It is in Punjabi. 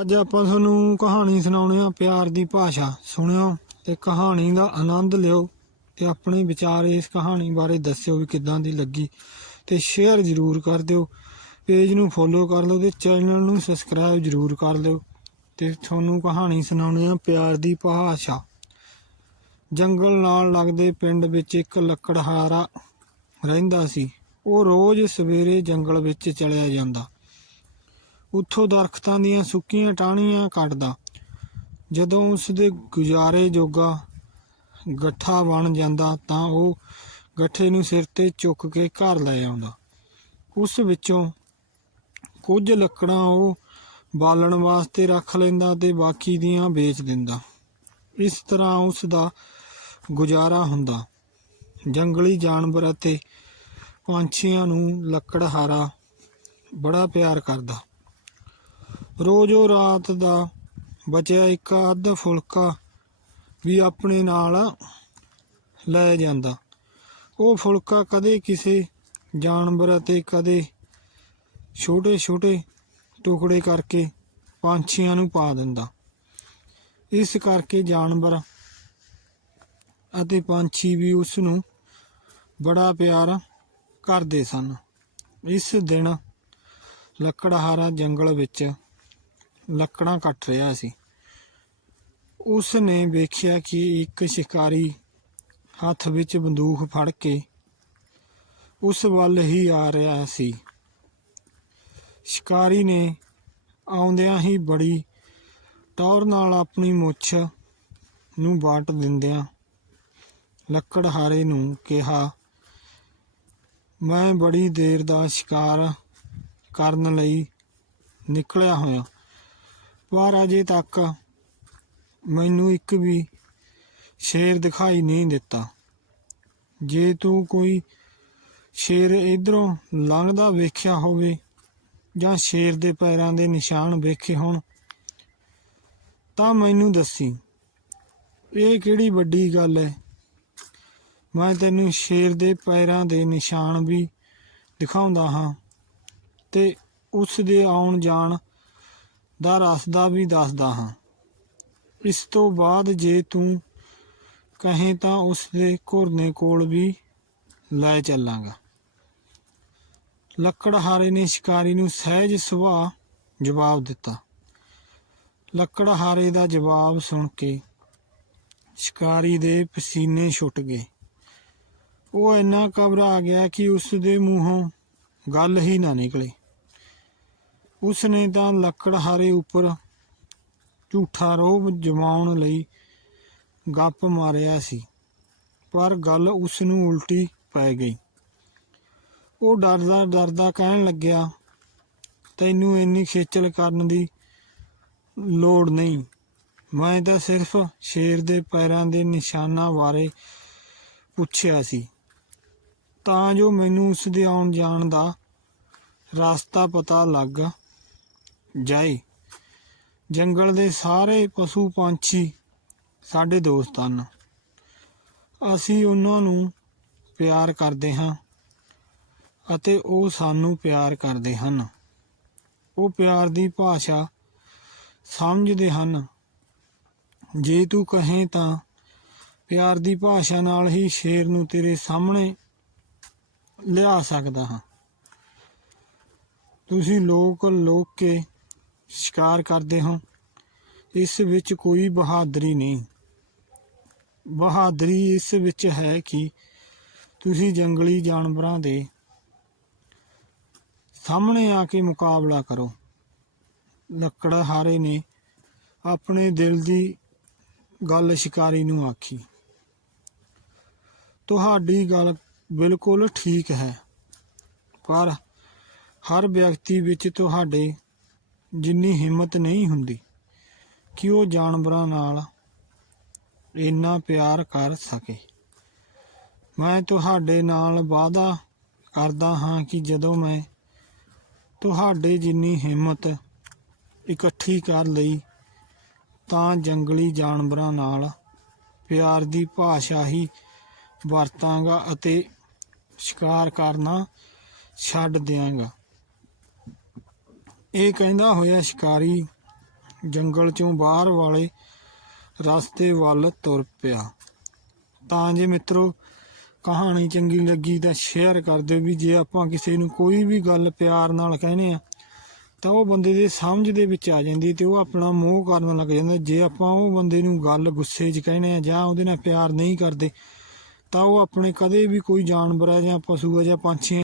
ਅੱਜ ਆਪਾਂ ਤੁਹਾਨੂੰ ਕਹਾਣੀ ਸੁਣਾਉਣੀ ਆ ਪਿਆਰ ਦੀ ਭਾਸ਼ਾ। ਸੁਣਿਓ ਤੇ ਕਹਾਣੀ ਦਾ ਆਨੰਦ ਲਿਓ ਤੇ ਆਪਣੇ ਵਿਚਾਰ ਇਸ ਕਹਾਣੀ ਬਾਰੇ ਦੱਸਿਓ ਵੀ ਕਿੱਦਾਂ ਦੀ ਲੱਗੀ ਤੇ ਸ਼ੇਅਰ ਜ਼ਰੂਰ ਕਰ ਦਿਓ। ਪੇਜ ਨੂੰ ਫੋਲੋ ਕਰ ਲਓ ਤੇ ਚੈਨਲ ਨੂੰ ਸਬਸਕ੍ਰਾਈਬ ਜ਼ਰੂਰ ਕਰ ਲਿਓ ਤੇ ਤੁਹਾਨੂੰ ਕਹਾਣੀ ਸੁਣਾਉਣੀ ਆ ਪਿਆਰ ਦੀ ਭਾਸ਼ਾ। ਜੰਗਲ ਨਾਲ ਲੱਗਦੇ ਪਿੰਡ ਵਿੱਚ ਇੱਕ ਲੱਕੜਹਾਰਾ ਰਹਿੰਦਾ ਸੀ। ਉਹ ਰੋਜ਼ ਸਵੇਰੇ ਜੰਗਲ ਵਿੱਚ ਚਲਿਆ ਜਾਂਦਾ। ਉੱਥੋਂ ਦਰਖਤਾਂ ਦੀਆਂ ਸੁੱਕੀਆਂ ਟਾਹਣੀਆਂ ਕੱਟਦਾ। ਜਦੋਂ ਉਸ ਦੇ ਗੁਜ਼ਾਰੇ ਜੋਗਾ ਗੱਠਾ ਬਣ ਜਾਂਦਾ ਤਾਂ ਉਹ ਗੱਠੇ ਨੂੰ ਸਿਰ ਤੇ ਚੁੱਕ ਕੇ ਘਰ ਲੈ ਆਉਂਦਾ। ਉਸ ਵਿੱਚੋਂ ਕੁਝ ਲੱਕੜਾਂ ਉਹ ਬਾਲਣ ਵਾਸਤੇ ਰੱਖ ਲੈਂਦਾ ਤੇ ਬਾਕੀ ਦੀਆਂ ਵੇਚ ਦਿੰਦਾ। ਇਸ ਤਰ੍ਹਾਂ ਉਸ ਦਾ ਗੁਜ਼ਾਰਾ ਹੁੰਦਾ। ਜੰਗਲੀ ਜਾਨਵਰ ਅਤੇ ਪੰਛੀਆਂ ਨੂੰ ਲੱਕੜਹਾਰਾ ਬੜਾ ਪਿਆਰ ਕਰਦਾ। ਰੋਜ਼ੋ ਰਾਤ ਦਾ ਬਚਿਆ ਇੱਕ ਅੱਧ ਫੁਲਕਾ ਵੀ ਆਪਣੇ ਨਾਲ ਲੈ ਜਾਂਦਾ। ਉਹ ਫੁਲਕਾ ਕਦੇ ਕਿਸੇ ਜਾਨਵਰ ਅਤੇ ਕਦੇ ਛੋਟੇ ਛੋਟੇ ਟੁਕੜੇ ਕਰਕੇ ਪੰਛੀਆਂ ਨੂੰ ਪਾ ਦਿੰਦਾ। ਇਸ ਕਰਕੇ ਜਾਨਵਰ ਅਤੇ ਪੰਛੀ ਵੀ ਉਸ ਨੂੰ ਬੜਾ ਪਿਆਰ ਕਰਦੇ ਸਨ। ਇਸ ਦਿਨ ਲੱਕੜਹਾਰਾ ਜੰਗਲ ਵਿੱਚ ਲੱਕੜਾਂ ਕੱਟ ਰਿਹਾ ਸੀ। ਉਸ ਨੇ ਵੇਖਿਆ ਕਿ ਇੱਕ ਸ਼ਿਕਾਰੀ ਹੱਥ ਵਿੱਚ ਬੰਦੂਕ ਫੜ ਕੇ ਉਸ ਵੱਲ ਹੀ ਆ ਰਿਹਾ ਸੀ। ਸ਼ਿਕਾਰੀ ਨੇ ਆਉਂਦਿਆਂ ਹੀ ਬੜੀ ਟੌਰ ਨਾਲ ਆਪਣੀ ਮੁੱਛ ਨੂੰ ਵਾਟ ਦਿੰਦਿਆਂ ਲੱਕੜਹਾਰੇ ਨੂੰ ਕਿਹਾ, ਮੈਂ ਬੜੀ ਦੇਰ ਦਾ ਸ਼ਿਕਾਰ ਕਰਨ ਲਈ ਨਿਕਲਿਆ ਹੋਇਆ। ਪਰ ਅਜੇ ਤੱਕ ਮੈਨੂੰ ਇੱਕ ਵੀ ਸ਼ੇਰ ਦਿਖਾਈ ਨਹੀਂ ਦਿੱਤਾ। ਜੇ ਤੂੰ ਕੋਈ ਸ਼ੇਰ ਇਧਰੋਂ ਲੰਘਦਾ ਵੇਖਿਆ ਹੋਵੇ ਜਾਂ ਸ਼ੇਰ ਦੇ ਪੈਰਾਂ ਦੇ ਨਿਸ਼ਾਨ ਵੇਖੇ ਹੋਣ, ਤਾਂ ਮੈਨੂੰ ਦੱਸੀ, ਇਹ ਕਿਹੜੀ ਵੱਡੀ ਗੱਲ ਹੈ? ਮੈਂ ਤੈਨੂੰ ਸ਼ੇਰ ਦੇ ਪੈਰਾਂ ਦੇ ਨਿਸ਼ਾਨ ਵੀ ਦਿਖਾਉਂਦਾ ਹਾਂ ਤੇ ਉਸ ਦੇ ਆਉਣ ਜਾਣ ਦਾ ਰਸਦਾ ਵੀ ਦੱਸਦਾ ਹਾਂ। ਇਸ ਤੋਂ ਬਾਅਦ ਜੇ ਤੂੰ ਕਹੇ ਤਾਂ ਉਸ ਦੇ ਘੁਰਨੇ ਕੋਲ ਵੀ ਲੈ ਚੱਲਾਂਗਾ। ਲੱਕੜਹਾਰੇ ਨੇ ਸ਼ਿਕਾਰੀ ਨੂੰ ਸਹਿਜ ਸੁਭਾਅ ਜਵਾਬ ਦਿੱਤਾ। ਲੱਕੜਹਾਰੇ ਦਾ ਜਵਾਬ ਸੁਣ ਕੇ ਸ਼ਿਕਾਰੀ ਦੇ ਪਸੀਨੇ ਛੁੱਟ ਗਏ। ਉਹ ਇੰਨਾ ਘਬਰਾ ਗਿਆ ਕਿ ਉਸ ਦੇ ਮੂੰਹੋਂ ਗੱਲ ਹੀ ਨਾ ਨਿਕਲੇ। ਉਸ ਨੇ ਤਾਂ ਲੱਕੜਹਾਰੇ ਉੱਪਰ ਝੂਠਾ ਰੋਬ ਜਮਾਉਣ ਲਈ ਗੱਪ ਮਾਰਿਆ ਸੀ, ਪਰ ਗੱਲ ਉਸ ਨੂੰ ਉਲਟੀ ਪੈ ਗਈ। ਉਹ ਡਰਦਾ ਡਰਦਾ ਕਹਿਣ ਲੱਗਿਆ, ਤੈਨੂੰ ਇੰਨੀ ਖੇਚਲ ਕਰਨ ਦੀ ਲੋੜ ਨਹੀਂ। ਮੈਂ ਤਾਂ ਸਿਰਫ ਸ਼ੇਰ ਦੇ ਪੈਰਾਂ ਦੇ ਨਿਸ਼ਾਨਾਂ ਬਾਰੇ ਪੁੱਛਿਆ ਸੀ। ਤਾਂ ਜੋ ਮੈਨੂੰ ਉਸ ਦੇ ਆਉਣ ਜਾਣ ਦਾ ਰਸਤਾ ਪਤਾ ਲੱਗ ਜਾਏ। ਜੰਗਲ ਦੇ ਸਾਰੇ ਪਸ਼ੂ ਪੰਛੀ ਸਾਡੇ ਦੋਸਤ ਹਨ। ਅਸੀਂ ਉਹਨਾਂ ਨੂੰ ਪਿਆਰ ਕਰਦੇ ਹਾਂ ਅਤੇ ਉਹ ਸਾਨੂੰ ਪਿਆਰ ਕਰਦੇ ਹਨ। ਉਹ ਪਿਆਰ ਦੀ ਭਾਸ਼ਾ ਸਮਝਦੇ ਹਨ। ਜੇ ਤੂੰ ਕਹੇ ਤਾਂ ਪਿਆਰ ਦੀ ਭਾਸ਼ਾ ਨਾਲ ਹੀ ਸ਼ੇਰ ਨੂੰ ਤੇਰੇ ਸਾਹਮਣੇ ਲਿਆ ਸਕਦਾ ਹਾਂ। ਤੁਸੀਂ ਲੋਕ ਲੋਕ ਕੇ ਸ਼ਿਕਾਰ ਕਰਦੇ ਹੋ। ਇਸ ਵਿੱਚ ਕੋਈ ਬਹਾਦਰੀ ਨਹੀਂ। ਬਹਾਦਰੀ ਇਸ ਵਿੱਚ ਹੈ ਕਿ ਤੁਸੀਂ ਜੰਗਲੀ ਜਾਨਵਰਾਂ ਦੇ ਸਾਹਮਣੇ ਆ ਕੇ ਮੁਕਾਬਲਾ ਕਰੋ। ਲੱਕੜਹਾਰੇ ਨੇ ਆਪਣੇ ਦਿਲ ਦੀ ਗੱਲ ਸ਼ਿਕਾਰੀ ਨੂੰ ਆਖੀ। ਤੁਹਾਡੀ ਗੱਲ ਬਿਲਕੁਲ ਠੀਕ ਹੈ, ਪਰ ਹਰ ਵਿਅਕਤੀ ਵਿੱਚ ਤੁਹਾਡੇ ਜਿੰਨੀ ਹਿੰਮਤ ਨਹੀਂ ਹੁੰਦੀ, ਕਿ ਉਹ ਜਾਨਵਰਾਂ ਨਾਲ ਇੰਨਾ ਪਿਆਰ ਕਰ ਸਕੇ। ਮੈਂ ਤੁਹਾਡੇ ਨਾਲ ਵਾਅਦਾ ਕਰਦਾ ਹਾਂ ਕਿ ਜਦੋਂ ਮੈਂ ਤੁਹਾਡੇ ਜਿੰਨੀ ਹਿੰਮਤ ਇਕੱਠੀ ਕਰ ਲਈ, ਤਾਂ ਜੰਗਲੀ ਜਾਨਵਰਾਂ ਨਾਲ ਪਿਆਰ ਦੀ ਭਾਸ਼ਾ ਹੀ ਵਰਤਾਂਗਾ ਅਤੇ ਸ਼ਿਕਾਰ ਕਰਨਾ ਛੱਡ ਦਿਆਂਗਾ। ਇਹ ਕਹਿੰਦਾ ਹੋਇਆ, ਸ਼ਿਕਾਰੀ ਜੰਗਲ ਚੋਂ ਬਾਹਰ ਵਾਲੇ ਰਸਤੇ ਵੱਲ ਤੁਰ ਪਿਆ। ਤਾਂ ਜੇ ਮਿੱਤਰੋ, ਕਹਾਣੀ ਚੰਗੀ ਲੱਗੀ ਤਾਂ ਸ਼ੇਅਰ ਕਰ ਦਿਓ ਵੀ ਜੇ ਆਪਾਂ ਕਿਸੇ ਨੂੰ ਕੋਈ ਵੀ ਗੱਲ ਪਿਆਰ ਨਾਲ ਕਹਿੰਦੇ ਆ, ਤਾਂ ਉਹ ਬੰਦੇ ਦੇ ਸਮਝ ਦੇ ਵਿੱਚ ਆ ਜਾਂਦੀ ਤੇ ਉਹ ਆਪਣਾ ਮੋਹ ਕਰਨ ਲੱਗ ਜਾਂਦਾ। ਜੇ ਆਪਾਂ ਉਹ ਬੰਦੇ ਨੂੰ ਗੱਲ ਗੁੱਸੇ 'ਚ ਕਹਿੰਦੇ ਆ ਜਾਂ ਉਹਦੇ ਨਾਲ ਪਿਆਰ ਨਹੀਂ ਕਰਦੇ, ਤਾਂ ਉਹ ਆਪਣੇ ਕਦੇ ਵੀ ਕੋਈ ਜਾਨਵਰ ਹੈ ਜਾਂ ਪਸ਼ੂ ਹੈ ਜਾਂ ਪੰਛੀ